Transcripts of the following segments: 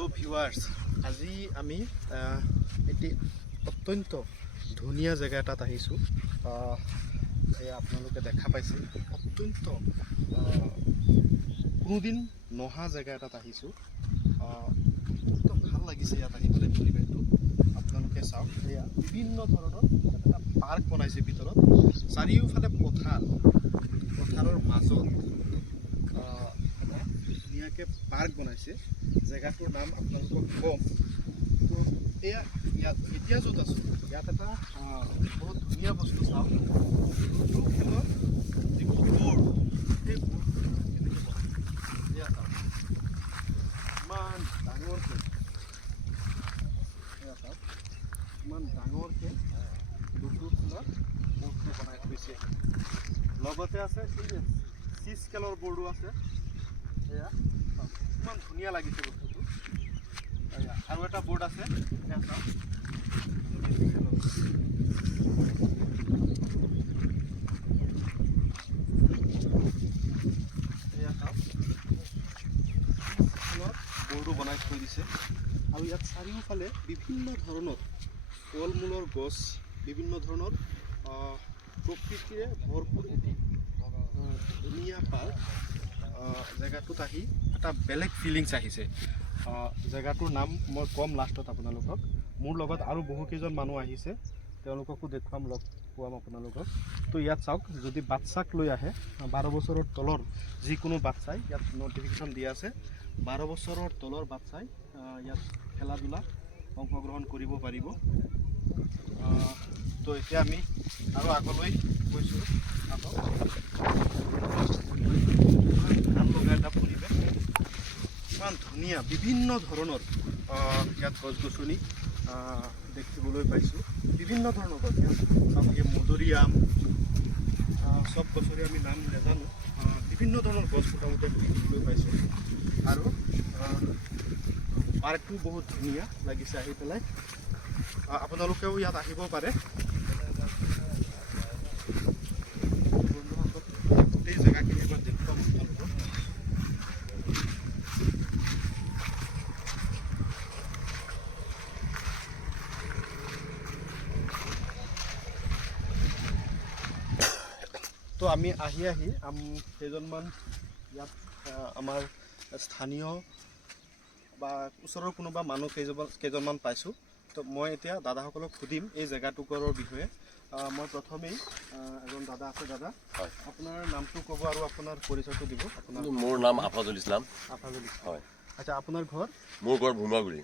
Hello viewers আজি আমি এটি অত্যন্ত ধুনিয়া জায়গা এটাত আহিছো এই আপোনালোকে দেখা পাইছে অত্যন্ত কোনোদিন নহা জায়গা এটাত আহিছো তো ভাল লাগিছে ইয়াত আহি পেলাই পৰিৱেশটো আপোনালোকে চাওক এয়া বিভিন্ন ধৰণৰ এটা পাৰ্ক বনাইছে ভিতৰত চাৰিওফালে পথাৰৰ মাজত ধুনীয়াকৈ পাৰ্ক বনাইছে জেগাটোৰ নাম আপোনালোকক কম তো এয়া ইয়াত এতিয়া য'ত আছোঁ ইয়াত এটা বহুত ধুনীয়া বস্তু চাওক লুডু খেলৰ যিবোৰ বৰ্ড সেই বৰ্ডটো কেনেকৈ বনাইছে এয়া চাওক ইমান ডাঙৰকৈ এয়া চাওক ইমান ডাঙৰকৈ লুডু খেলৰ বৰ্ডটো বনাই থৈছে লগতে আছে চিজ খেলৰ বৰ্ডো আছে এয়া ইমান ধুনীয়া লাগিছে বস্তুটো আৰু এটা বোৰ্ড আছে এয়া চাওক এয়া চাওক বৰ্ডো বনাই থৈ দিছে আৰু ইয়াত চাৰিওফালে বিভিন্ন ধৰণৰ ফল মূলৰ গছ বিভিন্ন ধৰণৰ প্ৰকৃতিৰে ভৰপূৰ এটি ধুনীয়া পাৰ্ক জেগাটোত আহি এটা বেলেগ ফিলিংছ আহিছে জেগাটোৰ নাম মই কম লাষ্টত আপোনালোকক মোৰ লগত আৰু বহুকেইজন মানুহ আহিছে তেওঁলোককো দেখুৱাম লগ পোৱাম আপোনালোকক তো ইয়াত চাওক যদি বাচ্চাক লৈ আহে 12 বছৰৰ তলৰ যিকোনো বাচ্চাই ইয়াত নটিফিকেশ্যন দিয়া আছে 12 বছৰৰ তলৰ বাচ্চাই ইয়াত খেলা ধূলা অংশগ্ৰহণ কৰিব পাৰিব তো এতিয়া আমি আৰু আগলৈ গৈছোঁ ভাল লগা এটা পৰিৱেশ ইমান ধুনীয়া বিভিন্ন ধৰণৰ ইয়াত গছ গছনি দেখিবলৈ পাইছোঁ বিভিন্ন ধৰণৰ গছ চাবলৈ মধুৰিআম চব গছৰে আমি নাম নাজানো বিভিন্ন ধৰণৰ গছ মোটামুটি দেখিবলৈ পাইছোঁ আৰু পাৰ্কটো বহুত ধুনীয়া লাগিছে আহি পেলাই আপোনালোকেও ইয়াত আহিব পাৰে গোটেই জেগাখিনি এবাৰ দেখুৱাম আপোনালোকক তো আমি আহি কেইজনমান ইয়াত আমাৰ স্থানীয় বা ওচৰৰ কোনোবা মানুহ কেইজনমান পাইছোঁ তো মই এতিয়া দাদাসকলক সুধিম এই জেগাটুকুৰৰ বিষয়ে মই প্ৰথমেই এজন দাদা আছে দাদা হয় আপোনাৰ নামটো ক'ব আৰু আপোনাৰ পৰিচয়টো দিব আপোনাৰ মোৰ নাম আফাজুল ইছলাম হয় আচ্ছা আপোনাৰ ঘৰ মোৰ ঘৰ ভোমৰাগুৰি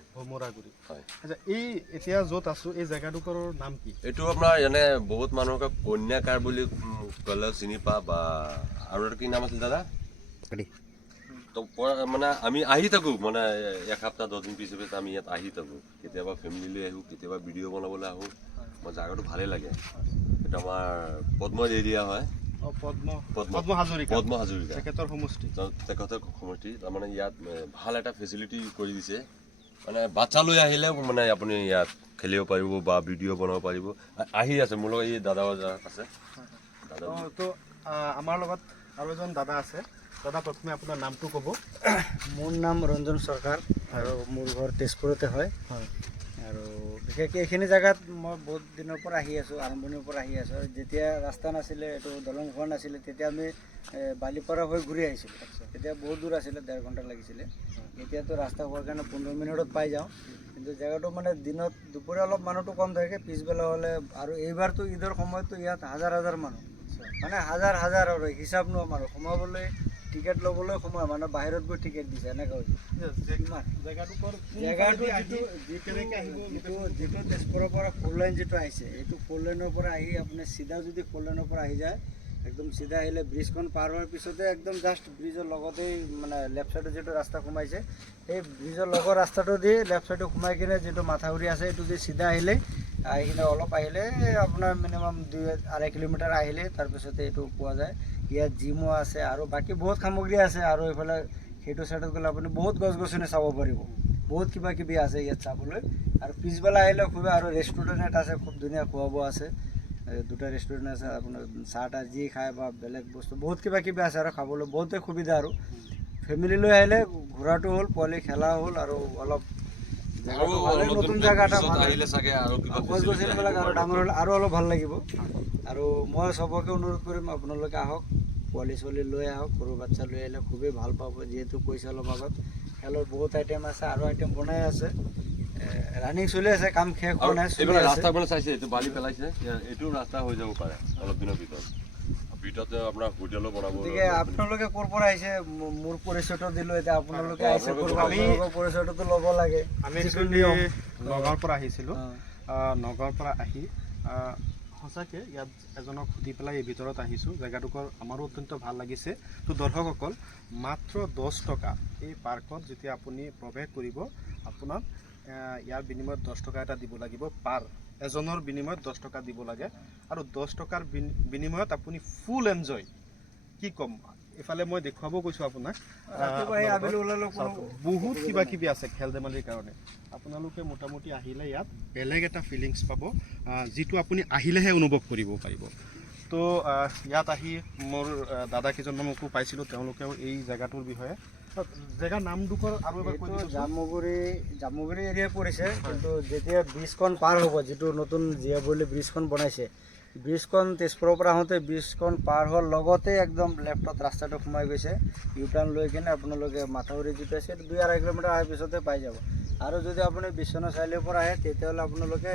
হয় আচ্ছা এই এতিয়া য'ত আছোঁ এই জেগাটুকুৰৰ নাম কি এইটো আপোনাৰ এনে বহুত মানুহকে কন্যাকাৰ বুলি ক'লে চিনি পা বা আৰু এটা কি নাম আছিল দাদা তো মানে আমি আহি থাকোঁ মানে এক সপ্তাহ 10 দিন পিছে আমি ইয়াত আহি থাকোঁ কেতিয়াবা ফেমিলি লৈ আহোঁ কেতিয়াবা ভিডিঅ' বনাবলৈ আহোঁ মই জাগাটো ভালেই লাগে এটা আমাৰ পদ্ম এৰিয়া হয় পদ্ম হাজৰিকা তেখেতৰ সমষ্টি তাৰমানে ইয়াত ভাল এটা ফেচিলিটি কৰি দিছে মানে বাচ্চা লৈ আহিলে মানে আপুনি ইয়াত খেলিব পাৰিব বা ভিডিঅ' বনাব পাৰিব আহি আছে মোৰ লগত এই দাদা আছে তো আমাৰ লগত আৰু এজন দাদা আছে দাদা প্ৰথমে আপোনাৰ নামটো ক'ব মোৰ নাম ৰঞ্জন চৰকাৰ আৰু মোৰ ঘৰ তেজপুৰতে হয় আৰু বিশেষকৈ এইখিনি জেগাত মই বহুত দিনৰ পৰা আহি আছোঁ আৰম্ভণিৰ পৰা আহি আছোঁ যেতিয়া ৰাস্তা নাছিলে এইটো দলং হোৱা নাছিলে তেতিয়া আমি বালিপাৰা হৈ ঘূৰি আহিছিলোঁ তেতিয়া বহুত দূৰ আছিলে 1.5 ঘণ্টা লাগিছিলে এতিয়াতো ৰাস্তা হোৱাৰ কাৰণে 15 মিনিটত পাই যাওঁ কিন্তু জেগাটো মানে দিনত দুপৰীয়া অলপ মানুহটো কম থাকে পিছবেলা হ'লে আৰু এইবাৰতো ঈদৰ সময়তো ইয়াত হাজাৰ মানুহ মানে হাজাৰ আৰু হিচাপ নোহোৱা মানুহ সোমাবলৈ টিকেট ল'বলৈ সময় মানে বাহিৰত গৈ টিকেট দিছে এনেকৈ যিটো তেজপুৰৰ পৰা 4 লাইন যিটো আহিছে এইটো 4 লাইনৰ পৰা আহি আপুনি চিধা যদি 4 লাইনৰ পৰা আহি যায় একদম চিধা আহিলে ব্ৰিজখন পাৰ হোৱাৰ পিছতে একদম জাষ্ট ব্ৰিজৰ লগতেই মানে লেফ্ট চাইডত যিটো ৰাস্তা সোমাইছে সেই ব্ৰিজৰ লগৰ ৰাস্তাটো দি লেফ্ট চাইডত সোমাই কিনে যিটো মাথাউৰি আছে এইটো দি চিধা আহিলে আহি কিনে অলপ আহিলে আপোনাৰ মিনিমাম 2-2.5 কিলোমিটাৰ আহিলে তাৰপিছতে এইটো পোৱা যায় ইয়াত জিমো আছে আৰু বাকী বহুত সামগ্ৰী আছে আৰু এইফালে সেইটো চাইডত গ'লে আপুনি বহুত গছ গছনি চাব পাৰিব বহুত কিবা কিবি আছে ইয়াত চাবলৈ আৰু পিছবেলা আহিলে খুব আৰু ৰেষ্টুৰেণ্ট এটা আছে খুব ধুনীয়া খোৱা বোৱা আছে দুটা ৰেষ্টুৰেণ্ট আছে আপোনাৰ চাহ তাহ যি খায় বা বেলেগ বস্তু বহুত কিবা কিবি আছে আৰু খাবলৈ বহুতেই সুবিধা আৰু ফেমিলি লৈ আহিলে ঘূৰাটো হ'ল, পোৱালি খেলা হ'ল আৰু অলপ আৰু জাগাটো ভালে, নতুন জাগা এটা পিছত ভাল। আহিলে চাগে আৰু কিবা গছ গছনিবিলাক আৰু ডাঙৰ হ'লে আৰু অলপ ভাল লাগিব। আৰু মই চবকে অনুৰোধ কৰিম আপোনালোকে আহক, পোৱালি ছোৱালী লৈ আহক, সৰু বাচ্চা লৈ আহিলে খুবেই ভাল পাব। যিহেতু কৈছে অলপ আগত খেলৰ বহুত আইটেম আছে, আৰু আইটেম বনাই আছে, ৰানিং চলি আছে, কাম শেষ হোৱা নাই, চলি এইবিলাক আছে। ৰাস্তা মানে চাইছে, এইটো বালি পেলাইছে, এইটো ৰাস্তা হৈ যাব পাৰে অলপ দিনৰ ভিতৰতে আপোনাৰ হোটেলো বনাব। গতিকে আপোনালোকে ক'ৰ পৰা আহিছে, মোৰ পৰিচয়টো দিলোঁ, এতিয়া আপোনালোকে আহিছে ক'ৰ পৰা, আপোনালোকৰ পৰিচয়টোতো ল'ব লাগে। আমি যিটো একচুৱেলি নিয়ম। নগাঁৱৰ পৰা আহিছিলোঁ। অঁ। নগাঁৱৰ পৰা আহি সঁচাকৈ ইয়াত এজনক সুধি পেলাই এই ভিতৰত আহিছোঁ। জেগাডোখৰ আমাৰো অত্যন্ত ভাল লাগিছে। তো দৰ্শকসকল, মাত্ৰ 10 টকা এই পাৰ্কত যেতিয়া আপুনি প্ৰৱেশ কৰিব, আপোনাক ইয়াৰ বিনিময়ত 10 টকা এটা দিব লাগিব। এজনৰ বিনিময়ত 10 টকা দিব লাগে, আৰু 10 টকাৰ বিনিময়ত আপুনি ফুল এনজয়। কি ক'ম, এইফালে মই দেখুৱাব কৈছোঁ আপোনাক। ৰাতিপুৱা এই আবেলি ওলালেও কোনো বহুত কিবা কিবি আছে খেল ধেমালিৰ কাৰণে। আপোনালোকে মোটামুটি আহিলে ইয়াত বেলেগ এটা ফিলিংছ পাব, যিটো আপুনি আহিলেহে অনুভৱ কৰিব পাৰিব। তো ইয়াত আহি মোৰ দাদা কেইজনমান মোকো পাইছিলোঁ, তেওঁলোকেও এই জেগাটোৰ বিষয়ে, জেগাৰ নামডোখৰ আৰু এবাৰ কৈ এইটো দিবচোন। জামুগুৰি এৰিয়া পৰিছে, কিন্তু যেতিয়া ব্ৰিজখন পাৰ হ'ব, যিটো নতুন জীয়াবলী ব্ৰিজখন বনাইছে, ব্ৰিজখন তেজপুৰৰ পৰা আহোঁতে ব্ৰিজখন পাৰ হোৱাৰ লগতে একদম লেফ্টত ৰাস্তাটো সোমাই গৈছে। ইউ টাৰ্ণ লৈ কিনে আপোনালোকে মাথাউৰি যিটো আছে, 2-2.5 কিলোমিটাৰ অহাৰ পিছতে পাই যাব। আৰু যদি আপুনি বিশ্বনাথ চাৰিআলিৰ পৰা আহে, তেতিয়াহ'লে আপোনালোকে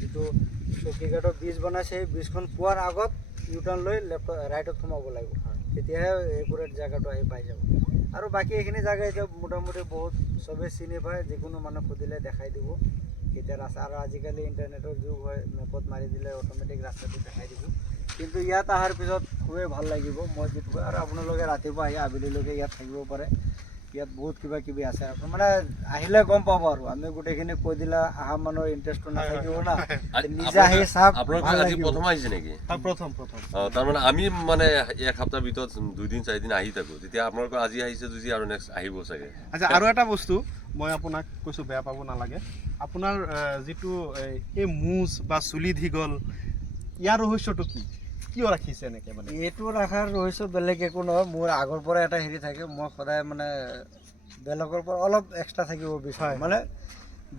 যিটো চকীঘাটৰ ব্ৰিজ বনাইছে, সেই ব্ৰিজখন পোৱাৰ আগত ইউ টাৰ্ণ লৈ ৰাইটত সোমাব লাগিব, তেতিয়াহে একুৰেট জেগাটো আহি পাই যাব। আৰু বাকী এইখিনি জেগা এতিয়া মোটামুটি বহুত চবেই চিনি পায়, যিকোনো মানুহ সুধিলে দেখাই দিব কেতিয়া ৰাস্তা। আৰু আজিকালি ইণ্টাৰনেটৰ যুগ হয়, মেপত মাৰি দিলে অট'মেটিক ৰাস্তাটো দেখাই দিব। কিন্তু ইয়াত অহাৰ পিছত খুবেই ভাল লাগিব, মই যিটো কয়। আৰু আপোনালোকে ৰাতিপুৱা আহি আবেলিলৈকে ইয়াত থাকিব পাৰে। ইয়াত বহুত কিবা কিবি আছে, মানে আহিলে গম পাব। আৰু আমি গোটেইখিনি কৈ দিলে অহা মানুহৰ ইণ্টাৰেষ্টটো নাথাকিব না, নিজে আহি চাওক, আপোনালোকে ভাল আজি লাগিব। প্ৰথম আহিছে নেকি? প্ৰথম তাৰমানে আমি মানে 1 সপ্তাহৰ ভিতৰত 2-4 দিন আহি থাকোঁ, তেতিয়া আপোনালোকে আজি আহিছে যদি আৰু নেক্সট আহিব চাগে। আচ্ছা, আৰু এটা বস্তু মই আপোনাক কৈছোঁ, বেয়া পাব নালাগে। আপোনাৰ যিটো এই মুজ বা চুলি দীঘল, ইয়াৰ ৰহস্যটো কি, কিয় ৰাখিছে এনেকৈ? মানে এইটো ৰখাৰ ৰহস্য বেলেগ একো নহয়, মোৰ আগৰ পৰা এটা হেৰি থাকে, মই সদায় মানে বেলেগৰ পৰা অলপ এক্সট্ৰা থাকিব বিচাৰোঁ। মানে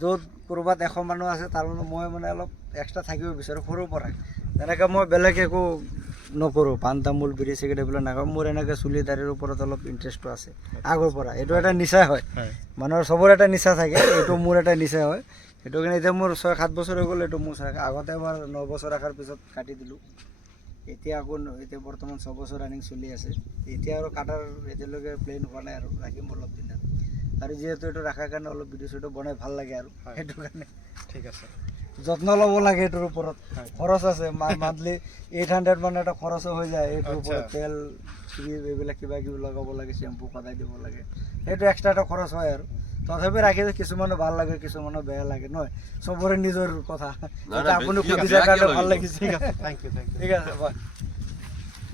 য'ত ক'ৰবাত 100 মানুহ আছে, তাৰ মানে মই মানে অলপ এক্সট্ৰা থাকিব বিচাৰোঁ সৰুৰ পৰাই। তেনেকৈ মই বেলেগ একো নকৰোঁ, পাণ তামোল বিড়ি চিগাৰেট এইবিলাক নাখাওঁ। মোৰ এনেকৈ চুলি দাড়িৰ ওপৰত অলপ ইণ্টাৰেষ্টটো আছে আগৰ পৰা। এইটো এটা নিচা হয়, মানুহৰ চবৰে এটা নিচা থাকে, এইটো মোৰ এটা নিচা হয়। সেইটো কাৰণে এতিয়া মোৰ 6-7 বছৰ হৈ গ'ল এইটো মোৰ চাগে। আগতে এবাৰ 9 বছৰ ৰখাৰ পিছত কাটি দিলোঁ। এতিয়া বৰ্তমান 6 বছৰ ৰানিং চলি আছে। এতিয়া আৰু কাটাৰ এতিয়ালৈকে প্লেন হোৱা নাই, আৰু ৰাখিম অলপ দিন। আৰু যিহেতু এইটো ৰখাৰ কাৰণে অলপ ভিডিঅ' চিডিঅ' বনাই ভাল লাগে, আৰু সেইটো কাৰণে ঠিক আছে, যত্ন ল'ব লাগে। এইটোৰ ওপৰত খৰচ আছে, মান্থলি 800 মান এটা খৰচো হৈ যায়। এইটোৰ ওপৰত তেল এইবিলাক কিবা কিবি লগাব লাগে, শ্বেম্পু সদায় দিব লাগে, সেইটো এক্সট্ৰা এটা খৰচ হয়। আৰু তথাপি ৰাখিলে কিছুমানৰ ভাল লাগে, কিছুমানৰ বেয়া লাগে, নহয়, চবৰে নিজৰ কথা। আপুনি সুধিছে কাৰণে ভাল লাগিছে। Thank you. ঠিক আছে, বাই।